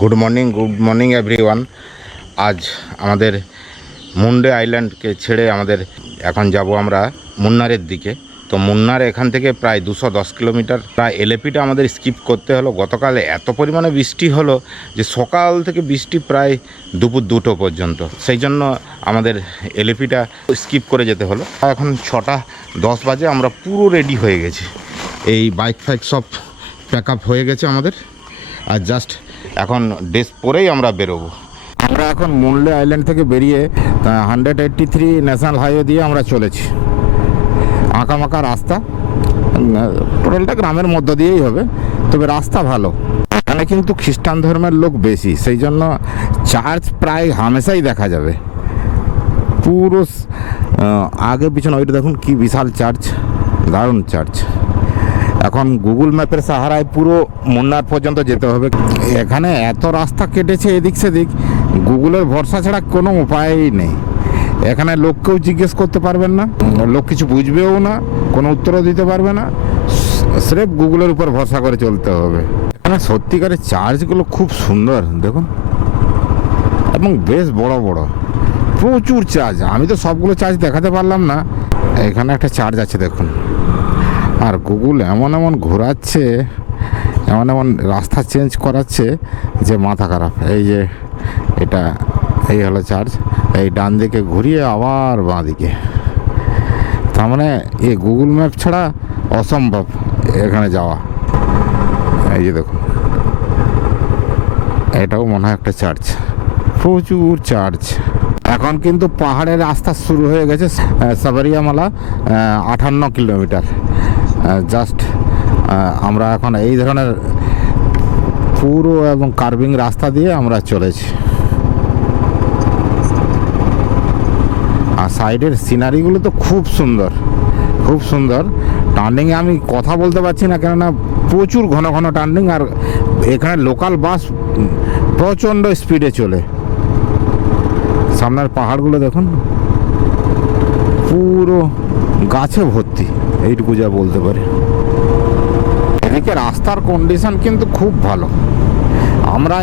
Good morning everyone. আজ আমাদের মুন্ডে আইল্যান্ডকে ছেড়ে আমাদের এখন যাব আমরা মুন্নারের দিকে। তো মুন্নার এখান থেকে প্রায় 210 কিলোমিটার। প্রায় এলএপিটা আমাদের স্কিপ করতে হলো। গতকাল এত পরিমাণে বৃষ্টি হলো যে সকাল থেকে বৃষ্টি প্রায় দুপুর 2টো পর্যন্ত, সেই জন্য আমাদের এলএপিটা স্কিপ করে যেতে হলো। এখন 6:10 বাজে, আমরা পুরো রেডি হয়ে গেছি। এই বাইক ফাইক সব প্যাক আপ হয়ে গেছে আমাদের, আর জাস্ট এখন ড্রেস পরেই আমরা বেরোবো। আমরা এখন মুন্ডে আইল্যান্ড থেকে বেরিয়ে 183 ন্যাশনাল হাইওয়ে দিয়ে আমরা চলেছি। আঁকামাকা রাস্তা, টোটালটা গ্রামের মধ্য দিয়েই হবে, তবে রাস্তা ভালো। এখানে কিন্তু খ্রিস্টান ধর্মের লোক বেশি, সেই জন্য চার্চ প্রায় হামেশাই দেখা যাবে। পুরো আগে পিছনে ওইটা দেখুন কি বিশাল চার্চ, দারুণ চার্চ। এখন গুগল ম্যাপের সাহারায় পুরো মুন্নার পর্যন্ত যেতে হবে। এখানে এত রাস্তা কেটেছে এদিক সেদিক, গুগলের ভরসা ছাড়া কোনো উপায়ই নেই। এখানে লোককেও জিজ্ঞেস করতে পারবেন না, লোক কিছু বুঝবেও না, কোনো উত্তরও দিতে পারবে না, স্রেফ গুগলের উপর ভরসা করে চলতে হবে। এখানে সত্যিকারের চার্চগুলো খুব সুন্দর দেখুন, এবং বেশ বড় বড়, প্রচুর চার্চ। আমি তো সবগুলো চার্চ দেখাতে পারলাম না। এখানে একটা চার্চ আছে দেখুন। আর গুগল এমন এমন ঘোরাচ্ছে, এমন এমন রাস্তা চেঞ্জ করাচ্ছে যে মাথা খারাপ। এই যে এটা, এই হলো চার্চ, এই ডান দিকে ঘুরিয়ে আবার বাঁ দিকে। তার মানে এই গুগল ম্যাপ ছাড়া অসম্ভব এখানে যাওয়া। এই যে দেখুন, এটাও মনে হয় একটা চার্চ, প্রচুর চার্চ। এখন কিন্তু পাহাড়ের রাস্তা শুরু হয়ে গেছে। সাবরিয়ামালা 58 কিলোমিটার। জাস্ট আমরা এখন এই ধরনের পুরো এবং কার্ভিং রাস্তা দিয়ে আমরা চলেছি। আর সাইডের সিনারিগুলো তো খুব সুন্দর, খুব সুন্দর। টার্নিংয়ে আমি কথা বলতে পারছি না, কেননা প্রচুর ঘন ঘন টার্নিং। আর এখানে লোকাল বাস প্রচণ্ড স্পিডে চলে। সামনের পাহাড়গুলো দেখুন, পুরো গাছে ভর্তি, এইটুকু যা বলতে পারি। এদিকে রাস্তার কন্ডিশন কিন্তু খুব ভালো। আমরা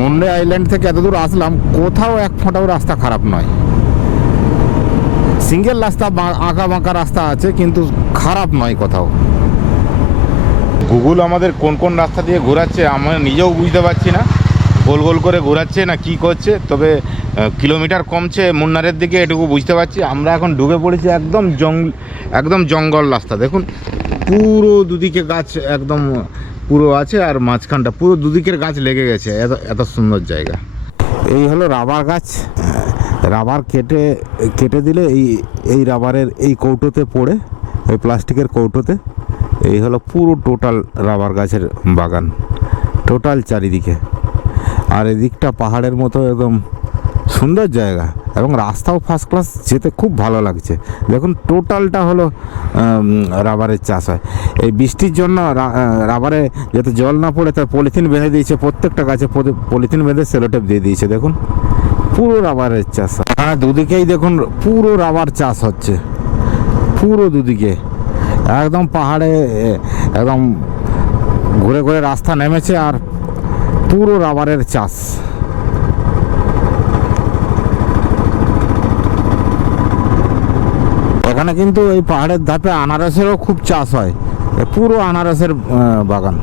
মুন্ডে আইল্যান্ড থেকে এত দূর আসলাম, কোথাও এক ফোঁটাও রাস্তা খারাপ নয়। সিঙ্গেল রাস্তা, আঁকা বাঁকা রাস্তা আছে, কিন্তু খারাপ নয় কোথাও। গুগল আমাদের কোন কোন রাস্তা দিয়ে ঘোরাচ্ছে আমরা নিজেও বুঝতে পারছি না, গোল গোল করে ঘোরাচ্ছে না কি করছে। তবে কিলোমিটার কমছে মুন্নারের দিকে, এটুকু বুঝতে পারছি। আমরা এখন ঢুকে পড়েছি একদম জঙ্গল রাস্তা। দেখুন পুরো দুদিকে গাছ একদম পুরো আছে, আর মাঝখানটা পুরো দুদিকের গাছ লেগে গেছে। এত সুন্দর জায়গা। এই হলো রাবার গাছ। রাবার কেটে দিলে এই রাবারের এই কৌটোতে পড়ে, এই প্লাস্টিকের কৌটোতে, এই হলো পুরো টোটাল রাবার গাছের বাগান, টোটাল চারিদিকে। আর এদিকটা পাহাড়ের মতো একদম সুন্দর জায়গা, এবং রাস্তাও ফার্স্ট ক্লাস, যেতে খুব ভালো লাগছে। দেখুন টোটালটা হলো রাবারের চাষ হয়। এই বৃষ্টির জন্য রাবারে যাতে জল না পড়ে তার পলিথিন বেঁধে দিয়েছে, প্রত্যেকটা গাছে পলিথিন বেঁধে সেলোটেপ দিয়ে দিয়েছে। দেখুন পুরো রাবারের চাষ। হ্যাঁ, দুদিকেই দেখুন পুরো রাবার চাষ হচ্ছে, পুরো দুদিকে একদম পাহাড়ে একদম ঘুরে ঘুরে রাস্তা নেমেছে, আর পুরো রাবারের চাষ। এখানে কিন্তু এই পাহাড়ের ধাপে আনারসেরও খুব চাষ হয়। পুরো আনারসের বাগান,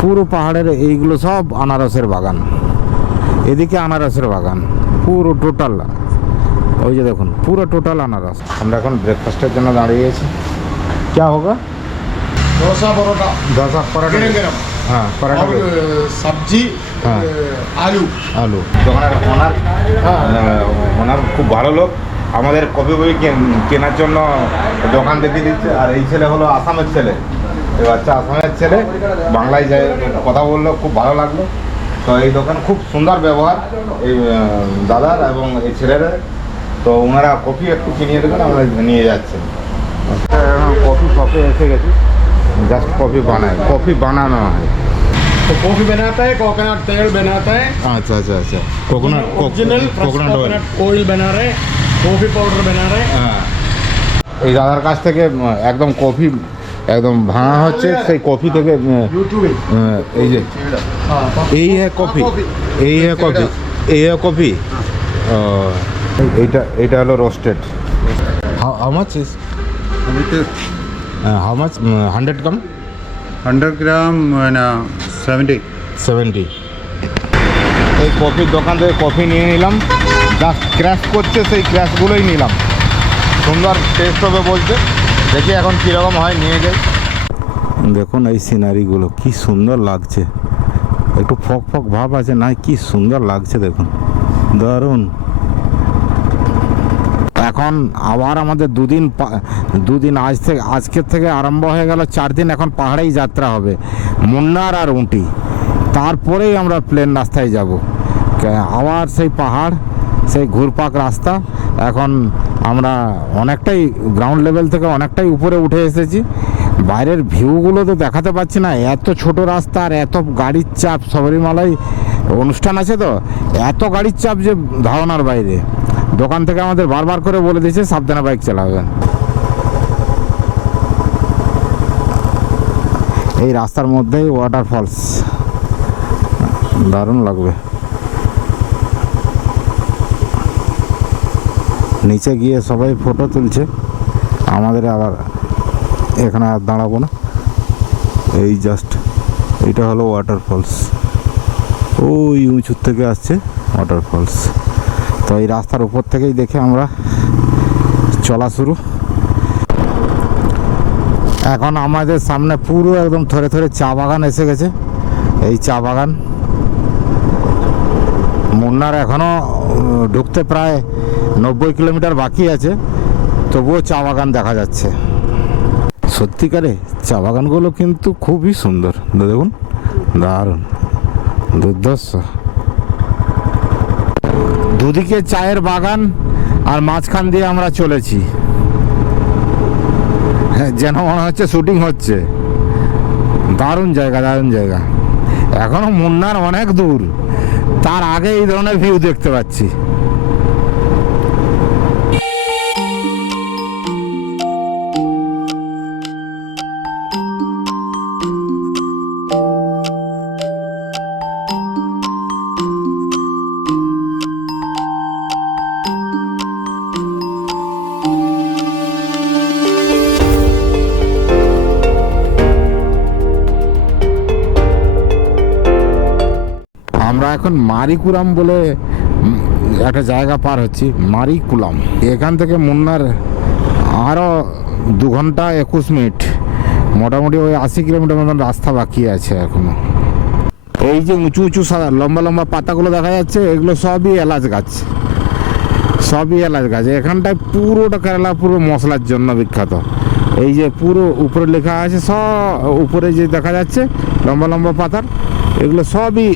পুরো পাহাড়ের এইগুলো সব আনারসের বাগান। এদিকে আনারসের বাগান পুরো টোটাল। ওই যে দেখুন পুরো টোটাল আনারস। আমরা এখন ব্রেকফাস্টের জন্য দাঁড়িয়েছি। क्या होगा? डोसा परोठा पराठा। हाँ पराठा और सब्जी। हाँ। आलू দোকানের ওনার খুব ভালো লোক। আমাদের কপি বই কেনার জন্য দোকান দেখিয়ে দিচ্ছে। আর এই ছেলে হলো আসামের ছেলে, এই বাচ্চা আসামের ছেলে, বাংলায় যায় কথা বললো, খুব ভালো লাগলো। তো এই দোকান খুব সুন্দর ব্যবহার এই দাদার এবং এই ছেলের। তো ওনারা কফি একটু কিনিয়ে দেবেন, আমরা নিয়ে যাচ্ছি। কফি শপে এসে গেছি, জাস্ট কফি বানায়, কফি বানানো হয়। तो कॉफी बनाता है, कोकोनट तेल बनाता है। আচ্ছা আচ্ছা আচ্ছা, coconut original coconut oil. Oil बना रहे, कॉफी पाउडर बना रहे। হ্যাঁ, এই দাদার কাছ থেকে একদম কফি একদম ভাঙা হচ্ছে সেই কফি থেকে यूट्यूब এই যে এই হ্যাঁ কফি এই হ্যাঁ কফি এই হ্যাঁ কফি এইটা হলো রোস্টেড হাউ মাচ ইজ अभी तो হাউ মাচ 100 গ্রাম 100 ग्राम 70 70 এই কফির দোকান থেকে কফি নিয়ে নিলাম, জাস্ট ক্র্যাশ করছে সেই ক্র্যাশগুলোই নিলাম। সুন্দর টেস্ট হবে বলছে, দেখি এখন কীরকম হয়, নিয়ে যাই। দেখুন এই সিনারিগুলো কি সুন্দর লাগছে, একটু ফক ফক ভাব আছে না, কি সুন্দর লাগছে দেখুন, দারুণ। এখন আবার আমাদের দুদিন আজকের থেকে আরম্ভ হয়ে গেল, 4 দিন এখন পাহাড়েই যাত্রা হবে, মুন্নার আর উটি। তারপরেই আমরা প্লেন রাস্তায় যাব, আবার সেই পাহাড়, সেই ঘুরপাক রাস্তা। এখন আমরা অনেকটাই গ্রাউন্ড লেভেল থেকে অনেকটাই উপরে উঠে এসেছি, বাইরের ভিউগুলো তো দেখাতে পাচ্ছি না, এত ছোট রাস্তা আর এত গাড়ির চাপ। শবরীমালায় অনুষ্ঠান আছে তো, এত গাড়ির চাপ যে ধারণার বাইরে। দোকান থেকে আমাদের বারবার করে বলে দিয়েছে সাবধানে বাইক চালাবেন। এই রাস্তার মধ্যেই ওয়াটারফলস, দারুণ লাগবে। নিচে গিয়ে সবাই ফটো তুলছে, আমাদের আবার এখানে আর দাঁড়াবো না। এই জাস্ট এটা হলো ওয়াটারফলস, ওই উঁচুর থেকে আসছে ওয়াটারফলস। তো এই রাস্তার উপর থেকেই দেখে আমরা চলা শুরু। এখন আমাদের সামনে পুরো একদম থরে থরে চা বাগান এসে গেছে। এই চা বাগান মুন্নার এখনও ঢুকতে প্রায় 90 কিলোমিটার বাকি আছে, তবুও চা বাগান দেখা যাচ্ছে। সত্যিকারে চা বাগানগুলো কিন্তু খুবই সুন্দর, দেখুন, দারুণ, দুর্ধর্ষ। দুদিকে চায়ের বাগান আর মাঝখান দিয়ে আমরা চলেছি, যেন মনে হচ্ছে শুটিং হচ্ছে। দারুণ জায়গা, দারুণ জায়গা। এখনো মুন্নার অনেক দূর, তার আগে এই ধরনের ভিউ দেখতে পাচ্ছি। আমরা এখন মারিকুলাম বলে একটা জায়গা পার হচ্ছি, মারিকুলাম। এখান থেকে মুন্নার আরও 2 ঘন্টা 21 মিনিট, মোটামুটি ওই 80 কিলোমিটার মতন রাস্তা বাকি আছে এখনো। এই যে উঁচু উঁচু সাদা লম্বা লম্বা পাতাগুলো দেখা যাচ্ছে, এগুলো সবই এলাচ গাছ, সবই এলাচ গাছ। এখানটায় পুরোটা কেরালা পুরো মশলার জন্য বিখ্যাত। এই যে পুরো উপরে লেখা আছে, সব উপরে যে দেখা যাচ্ছে লম্বা লম্বা পাতার, এগুলো সবই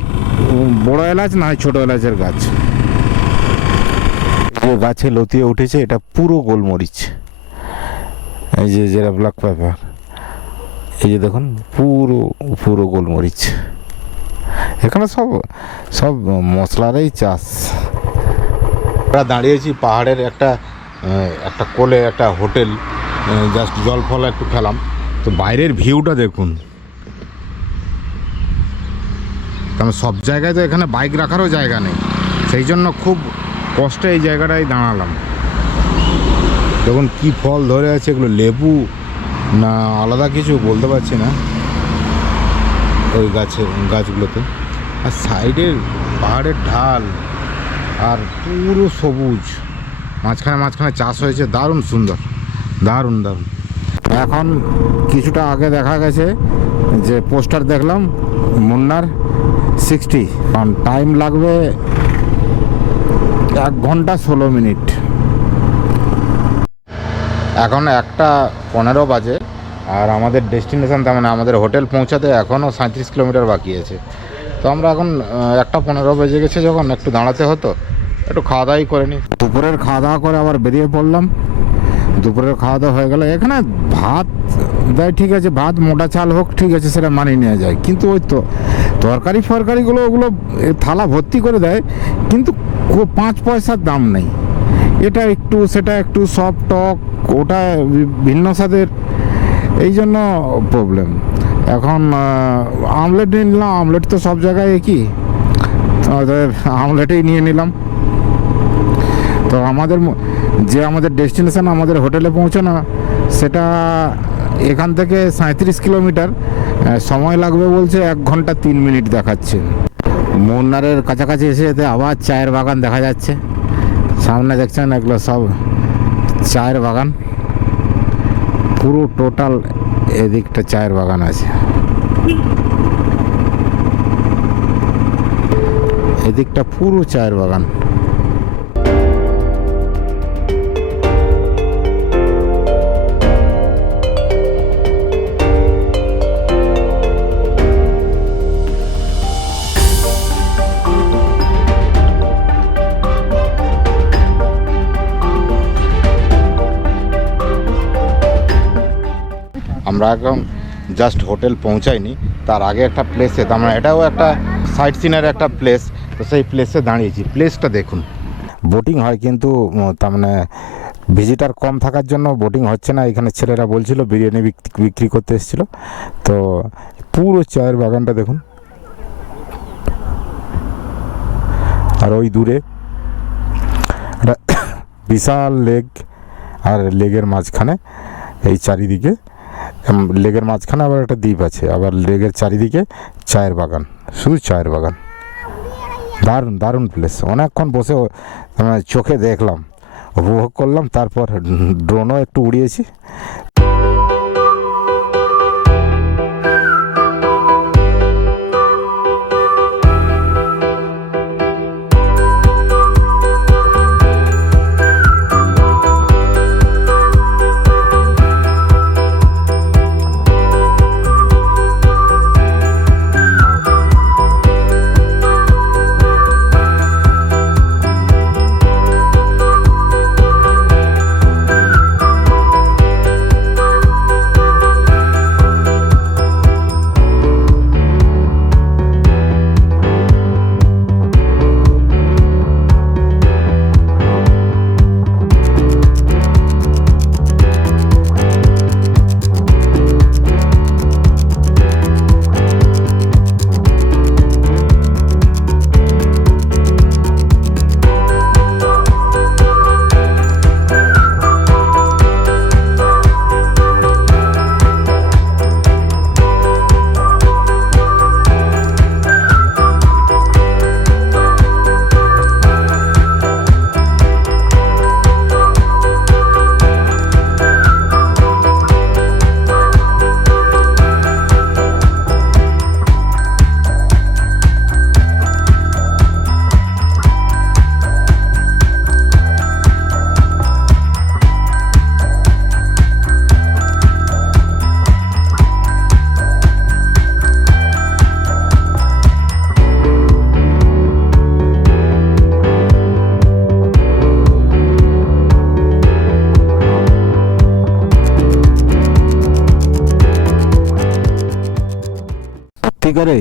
বড় এলাচ না ছোট এলাচের গাছ। যে গাছে লতিয়ে উঠেছে এটা পুরো গোলমরিচ, এই যে যেটা ব্ল্যাক পেপার, এই যে দেখুন পুরো পুরো গোলমরিচ। এখানে সব মশলারই চাষ। আমরা দাঁড়িয়েছি পাহাড়ের একটা কোলে, একটা হোটেল, জাস্ট জল ফল একটু খেলাম। তো বাইরের ভিউটা দেখুন, কারণ সব জায়গায় তো এখানে বাইক রাখারও জায়গা নেই, সেই জন্য খুব কষ্টে এই জায়গাটায় দাঁড়ালাম। দেখুন কি ফল ধরে আছে, এগুলো লেবু না আলাদা কিছু বলতে পারছি না, ওই গাছগুলোতে। আর সাইডের পাহাড়ের ঢাল আর পুরো সবুজ, মাঝখানে চাষ হয়েছে, দারুণ সুন্দর, দারুণ দারুণ। এখন কিছুটা আগে দেখা গেছে যে পোস্টার দেখলাম মুন্নার 60, কারণ টাইম লাগবে 1 ঘন্টা 16 মিনিট। এখন 1:15 বাজে, আর আমাদের ডেস্টিনেশন, তার মানে আমাদের হোটেল পৌঁছাতে এখনও 37 কিলোমিটার বাকি আছে। তো আমরা এখন 1:15 বেজে গেছে, যখন একটু দাঁড়াতে হতো, একটু খাওয়া দাওয়াই করে নিই। দুপুরের খাওয়া দাওয়া করে আবার বেরিয়ে পড়লাম। দুপুরের খাওয়া দাওয়া হয়ে গেল। এখানে ভাত দেয়, ঠিক আছে, ভাত মোটা চাল হোক, ঠিক আছে, সেটা মানিয়ে নেওয়া যায়, কিন্তু ওই তো ফরকারিগুলো ওগুলো থালা ভর্তি করে দেয়, কিন্তু 5 পয়সার দাম নেই। এটা একটু সেটা একটু, সব টক, ওটা ভিন্ন স্বাদের, এই জন্য প্রবলেম। এখন আমলেট নিয়ে নিলাম, আমলেট তো সব জায়গায় একই, আমলেটেই নিয়ে নিলাম। তো আমাদের আমাদের ডেস্টিনেশন, আমাদের হোটেলে পৌঁছানো, সেটা এখান থেকে 37 কিলোমিটার, সময় লাগবে বলছে 1 ঘন্টা 3 মিনিট দেখাচ্ছে। মুন্নারের কাছাকাছি এসে এতে আবার চায়ের বাগান দেখা যাচ্ছে। সামনে দেখছেন এগুলো সব চায়ের বাগান, পুরো টোটাল এদিকটা চায়ের বাগান আছে। এদিকটা পুরো চায়ের বাগান। আমরা এখন জাস্ট হোটেল পৌঁছাইনি, তার আগে একটা প্লেসে, তার মানে এটাও একটা সাইট সিনের একটা প্লেস, তো সেই প্লেসে দাঁড়িয়েছি। প্লেসটা দেখুন, বোটিং হয় কিন্তু তার মানে ভিজিটার কম থাকার জন্য বোটিং হচ্ছে না। এখানে ছেলেরা বলছিল বিরিয়ানি বিক্রি করতে এসেছিলো। তো পুরো চায়ের বাগানটা দেখুন, আর ওই দূরে একটা বিশাল লেক, আর লেকের মাঝখানে এই চারিদিকে, লেকের মাঝখানে আবার একটা দ্বীপ আছে, আবার লেকের চারিদিকে চায়ের বাগান, শুধু চায়ের বাগান। দারুণ দারুণ প্লেস। অনেকক্ষণ বসে চোখে দেখলাম, উপভোগ করলাম, তারপর ড্রোনও একটু উড়িয়েছি। সত্যিকারে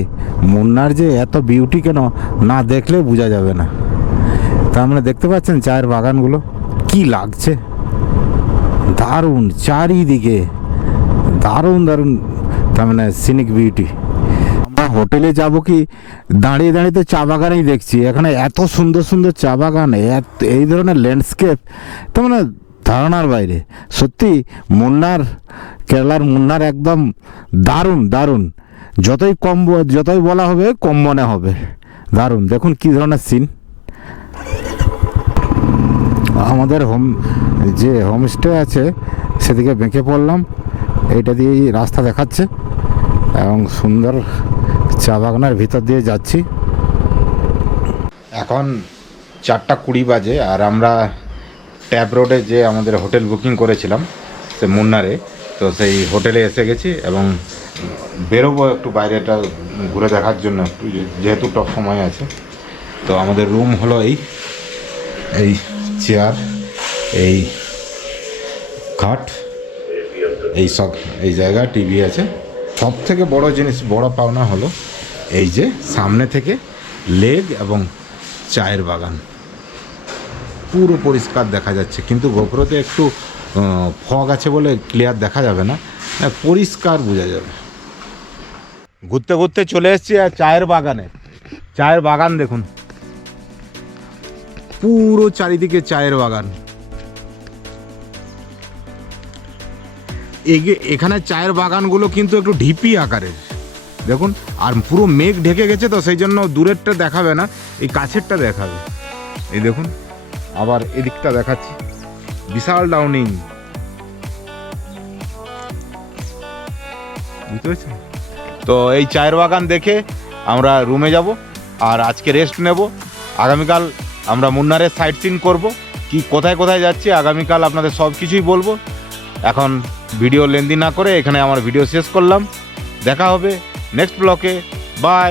মুন্নার যে এত বিউটি কেন, না দেখলে বোঝা যাবে না। তার মানে দেখতে পাচ্ছেন চায়ের বাগানগুলো কি লাগছে, দারুণ চারিদিকে, দারুণ দারুণ, তার মানে সিনিক বিউটি। আমরা হোটেলে যাব কি দাঁড়িয়ে দাঁড়িয়ে তো চা বাগানেই দেখছি, এখানে এত সুন্দর সুন্দর চা বাগান, এই ধরনের ল্যান্ডস্কেপ, তার মানে ধারণার বাইরে। সত্যি মুন্নার, কেরালার মুন্নার একদম দারুণ দারুণ। যতই বলা হবে কম মনে হবে। দারুণ, দেখুন কি ধরনের সিন। আমাদের যে হোমস্টে আছে সেদিকে বেঁকে পড়লাম, এইটা দিয়েই রাস্তা দেখাচ্ছে এবং সুন্দর চা বাগানের ভিতর দিয়ে যাচ্ছি। এখন 4:20 বাজে, আর আমরা ট্যাব রোডে যে আমাদের হোটেল বুকিং করেছিলাম সে মুন্নারে, তো সেই হোটেলে এসে গেছি এবং বেরোবো একটু বাইরেটা ঘুরে দেখার জন্য, একটু যেহেতু টক সময় আছে। তো আমাদের রুম হলো এই চেয়ার, এই খাট, এই জায়গা টিভি আছে। সব থেকে বড় জিনিস, বড় পাওনা হলো এই যে সামনে থেকে লেক এবং চায়ের বাগান পুরো পরিষ্কার দেখা যাচ্ছে, কিন্তু গোপ্রোতে একটু ফগ আছে বলে ক্লিয়ার দেখা যাবে না। হ্যাঁ, পরিষ্কার বোঝা যাবে। ঘুরতে ঘুরতে চলে এসেছি আর চায়ের বাগানে। চায়ের বাগান দেখুন, পুরো চারিদিকে চায়ের বাগান। এখানে চায়ের বাগানগুলো কিন্তু একটু ঢিপি আকারের দেখুন, আর পুরো মেঘ ঢেকে গেছে তো সেই জন্য দূরেরটা দেখাবে না, এই কাছেরটা দেখাবে। এই দেখুন, আবার এদিকটা দেখাচ্ছি, বিশাল ডাউনিং, বুঝতে পারছেন? তো এই চায়ের বাগান দেখে আমরা রুমে যাব আর আজকে রেস্ট নেব। আগামীকাল আমরা মুন্নারের সাইট সিন করবো, কি কোথায় কোথায় যাচ্ছি আগামীকাল আপনাদের সব কিছুই বলবো। এখন ভিডিও লেন্দি না করে এখানে আমার ভিডিও শেষ করলাম। দেখা হবে নেক্সট ব্লকে। বাই।